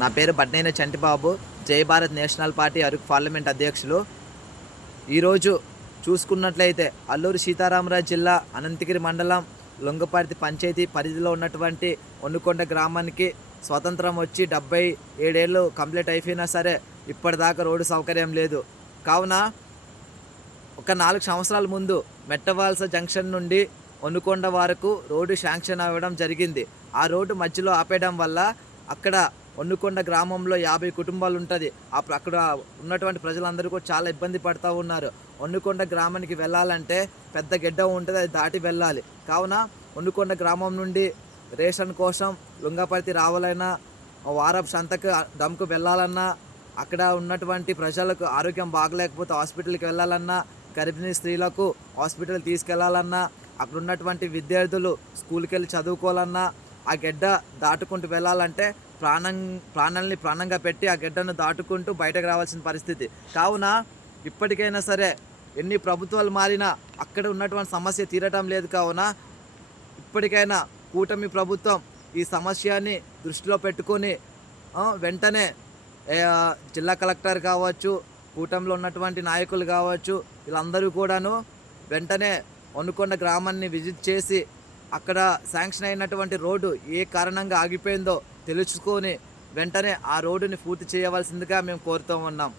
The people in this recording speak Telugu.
నా పేరు Batneni Chantibabu. Jai Bharat national party Araku parliament అధ్యక్షులు. ఈరోజు చూసుకున్నట్లయితే అల్లూరు సీతారామరాజు జిల్లా అనంతగిరి మండలం లొంగపర్తి పంచాయతీ పరిధిలో ఉన్నటువంటి ఒన్నుకొండ గ్రామానికి స్వతంత్రం వచ్చి డెబ్బై ఏడేళ్ళు కంప్లీట్ అయిపోయినా సరే ఇప్పటిదాకా రోడ్డు సౌకర్యం లేదు. కావున ఒక నాలుగు సంవత్సరాల ముందు మెట్టవాల్స జంక్షన్ నుండి ఒనుకొండ వరకు రోడ్డు శాంక్షన్ అవ్వడం జరిగింది. ఆ రోడ్డు మధ్యలో ఆపేయడం వల్ల అక్కడ ఒన్నుకొండ గ్రామంలో యాభై కుటుంబాలు ఉంటుంది అప్పుడు అక్కడ ఉన్నటువంటి ప్రజలందరూ కూడా చాలా ఇబ్బంది పడుతూ ఉన్నారు. ఒన్నుకొండ గ్రామానికి వెళ్ళాలంటే పెద్ద గెడ్డ ఉంటుంది అది దాటి వెళ్ళాలి. కావున ఒన్నుకొండ గ్రామం నుండి రేషన్ కోసం లుంగపర్తి రావాలన్నా వారపు సంతకు దమ్కు వెళ్ళాలన్నా అక్కడ ఉన్నటువంటి ప్రజలకు ఆరోగ్యం బాగలేకపోతే హాస్పిటల్కి వెళ్ళాలన్నా గర్భిణీ స్త్రీలకు హాస్పిటల్ తీసుకెళ్ళాలన్నా అక్కడ ఉన్నటువంటి విద్యార్థులు స్కూల్కి వెళ్ళి చదువుకోవాలన్నా ఆ గెడ్డ దాటుకుంటూ వెళ్ళాలంటే ప్రాణం ప్రాణాలని ప్రాణంగా పెట్టి ఆ గడ్డను దాటుకుంటూ బయటకు రావాల్సిన పరిస్థితి. కావున ఇప్పటికైనా సరే ఎన్ని ప్రభుత్వాలు మారినా అక్కడ ఉన్నటువంటి సమస్య తీరటం లేదు. కావున ఇప్పటికైనా కూటమి ప్రభుత్వం ఈ సమస్యని దృష్టిలో పెట్టుకొని వెంటనే జిల్లా కలెక్టర్ కావచ్చు కూటమిలో ఉన్నటువంటి నాయకులు కావచ్చు వీళ్ళందరూ కూడాను వెంటనే వనుకొండ గ్రామాన్ని విజిట్ చేసి అక్కడ శాంక్షన్ అయినటువంటి రోడ్డు ఏ కారణంగా ఆగిపోయిందో తెలుసుకొని వెంటనే ఆ రోడ్డుని పూర్తి చేయవలసిందిగా మేము కోరుతూ ఉన్నాం.